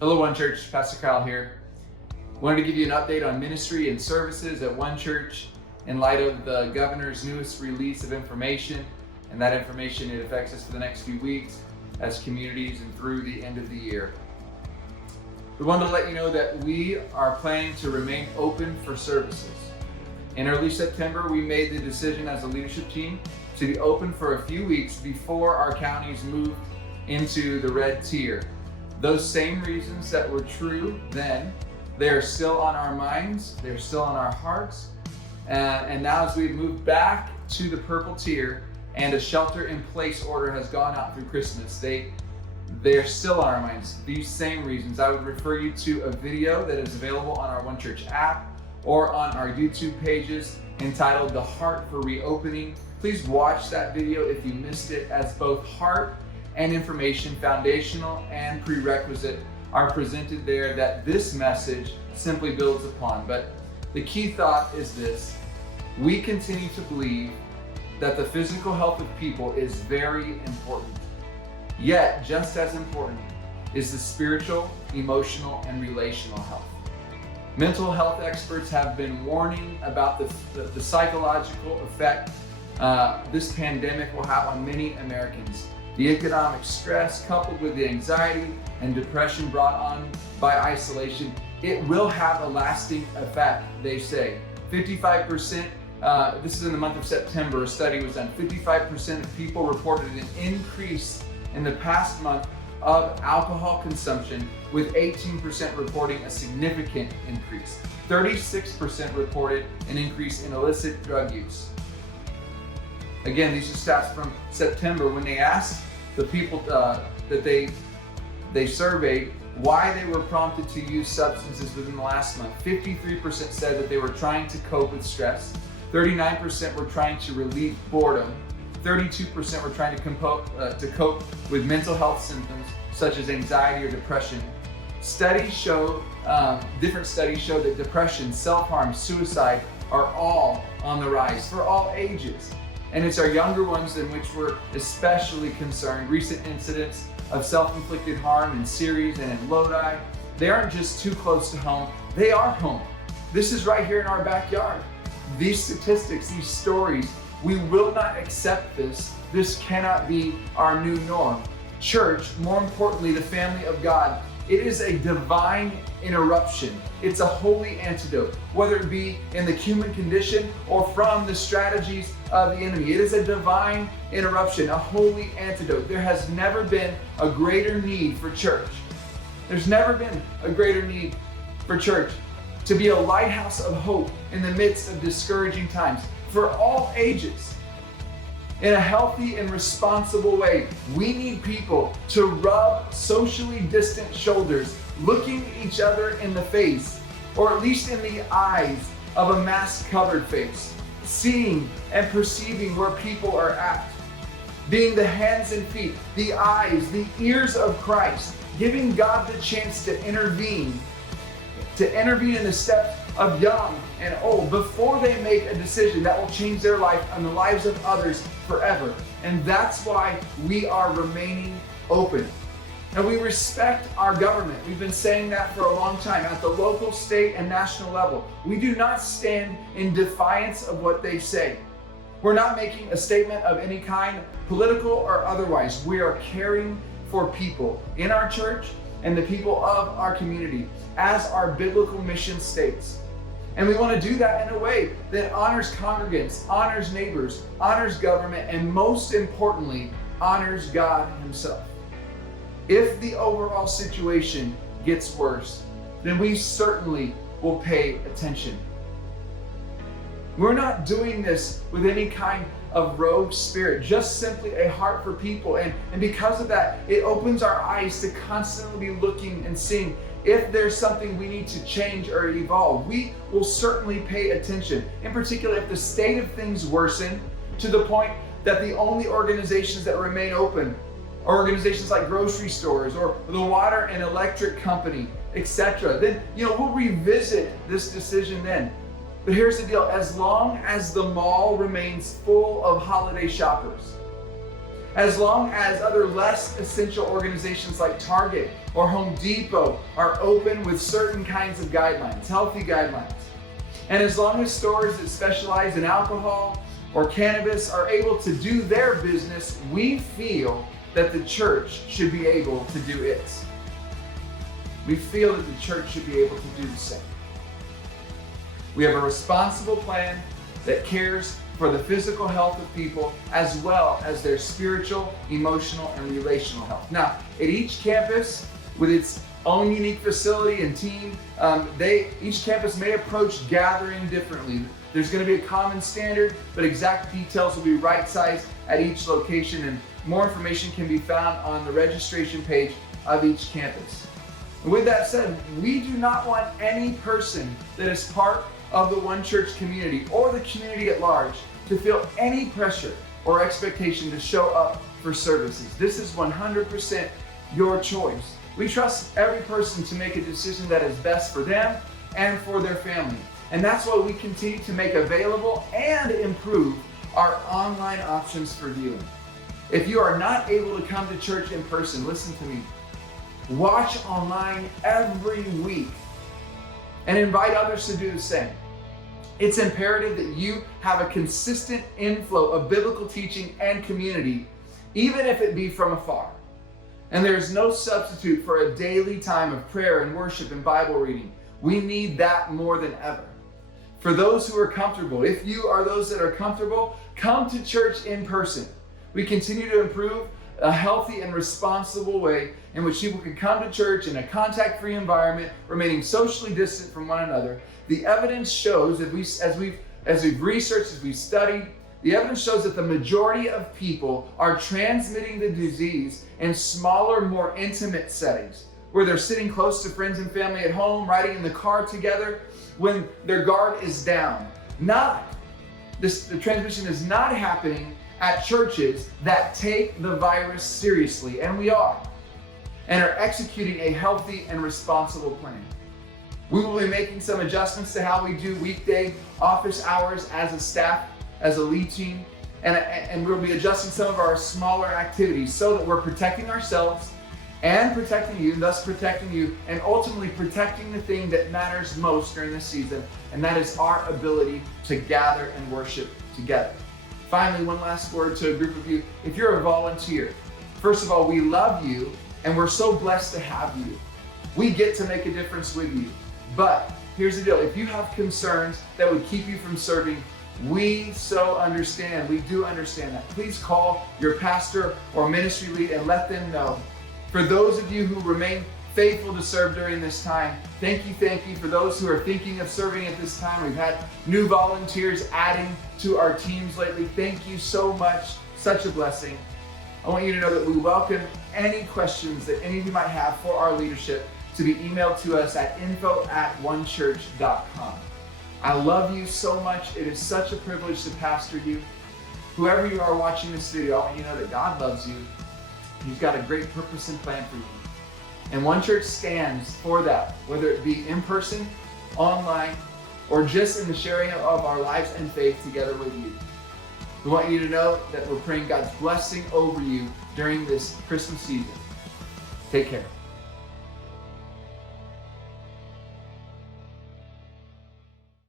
Hello, One Church. Pastor Kyle here. Wanted to give you an update on ministry and services at One Church in light of the governor's newest release of information, and that information, it affects us for the next few weeks as communities and through the end of the year. We wanted to let you know that we are planning to remain open for services. In early September, we made the decision as a leadership team to be open for a few weeks before our counties moved into the red tier. Those same reasons that were true then, they are still on our minds, they're still on our hearts. And now as we've moved back to the purple tier and a shelter-in-place order has gone out through Christmas, they're still on our minds. These same reasons. I would refer you to a video that is available on our One Church app or on our YouTube pages entitled The Heart for Reopening. Please watch that video if you missed it, as both heart and information, foundational and prerequisite, are presented there that this message simply builds upon. But the key thought is this: we continue to believe that the physical health of people is very important. Yet, just as important is the spiritual, emotional, and relational health. Mental health experts have been warning about the psychological effect this pandemic will have on many Americans. The economic stress coupled with the anxiety and depression brought on by isolation, it will have a lasting effect, they say. 55%, this is in the month of September, a study was done, 55% of people reported an increase in the past month of alcohol consumption, with 18% reporting a significant increase. 36% reported an increase in illicit drug use. Again, these are stats from September when they asked the people that they surveyed why they were prompted to use substances within the last month. 53% said that they were trying to cope with stress. 39% were trying to relieve boredom. 32% were trying to cope with mental health symptoms such as anxiety or depression. Studies show, different studies show that depression, self-harm, suicide are all on the rise for all ages. And it's our younger ones in which we're especially concerned. Recent incidents of self-inflicted harm in Ceres and in Lodi, they aren't just too close to home, they are home. This is right here in our backyard. These statistics, these stories, we will not accept this. This cannot be our new norm. Church, more importantly, the family of God, it is a divine interruption. It's a holy antidote, whether it be in the human condition or from the strategies of the enemy. It is a divine interruption, a holy antidote. There has never been a greater need for church. There's never been a greater need for church to be a lighthouse of hope in the midst of discouraging times for all ages. In a healthy and responsible way, we need people to rub socially distant shoulders, looking each other in the face, or at least in the eyes of a mask-covered face, seeing and perceiving where people are at, being the hands and feet, the eyes, the ears of Christ, giving God the chance to intervene in the steps of young and old before they make a decision that will change their life and the lives of others forever. And that's why we are remaining open. And we respect our government. We've been saying that for a long time at the local, state, and national level. We do not stand in defiance of what they say. We're not making a statement of any kind, political or otherwise. We are caring for people in our church and the people of our community, as our biblical mission states. And we want to do that in a way that honors congregants, honors neighbors, honors government, and most importantly, honors God Himself. If the overall situation gets worse, then we certainly will pay attention. We're not doing this with any kind of rogue spirit, just simply a heart for people. And because of that, it opens our eyes to constantly be looking and seeing if there's something we need to change or evolve. We will certainly pay attention. In particular, if the state of things worsen to the point that the only organizations that remain open are organizations like grocery stores or the water and electric company, etc., then we'll revisit this decision then. But here's the deal: as long as the mall remains full of holiday shoppers, As long as other less essential organizations like Target or Home Depot are open with certain kinds of guidelines, healthy guidelines. And as long as stores that specialize in alcohol or cannabis are able to do their business, we feel that the church should be able to do its. We feel that the church should be able to do the same. We have a responsible plan that cares for the physical health of people as well as their spiritual, emotional, and relational health. Now, at each campus, with its own unique facility and team, each campus may approach gathering differently. There's going to be a common standard, but exact details will be right-sized at each location, and more information can be found on the registration page of each campus. And with that said, we do not want any person that is part of the One Church community or the community at large to feel any pressure or expectation to show up for services. This is 100% your choice. We trust every person to make a decision that is best for them and for their family. And that's why we continue to make available and improve our online options for viewing. If you are not able to come to church in person, listen to me. Watch online every week and invite others to do the same. It's imperative that you have a consistent inflow of biblical teaching and community, even if it be from afar. And there's no substitute for a daily time of prayer and worship and Bible reading. We need that more than ever. For those who are comfortable, if you are those that are comfortable, come to church in person. We continue to improve a healthy and responsible way in which people can come to church in a contact-free environment, remaining socially distant from one another. The evidence shows that as we've researched, as we've studied, the evidence shows that the majority of people are transmitting the disease in smaller, more intimate settings, where they're sitting close to friends and family at home, riding in the car together, when their guard is down. The transmission is not happening at churches that take the virus seriously, and we are, and are executing a healthy and responsible plan. We will be making some adjustments to how we do weekday office hours as a staff, as a lead team, and we'll be adjusting some of our smaller activities so that we're protecting ourselves and protecting you, thus protecting you, and ultimately protecting the thing that matters most during this season, and that is our ability to gather and worship together. Finally, one last word to a group of you. If you're a volunteer, first of all, we love you, and we're so blessed to have you. We get to make a difference with you. But here's the deal. If you have concerns that would keep you from serving, we so understand. We do understand that. Please call your pastor or ministry lead and let them know. For those of you who remain faithful to serve during this time, thank you. For those who are thinking of serving at this time, we've had new volunteers adding to our teams lately. Thank you so much. Such a blessing. I want you to know that we welcome any questions that any of you might have for our leadership to be emailed to us at info@onechurch.com. I love you so much. It is such a privilege to pastor you. Whoever you are watching this video, I want you to know that God loves you. He's got a great purpose and plan for you. And One Church stands for that, whether it be in person, online, or just in the sharing of our lives and faith together with you. We want you to know that we're praying God's blessing over you during this Christmas season. Take care.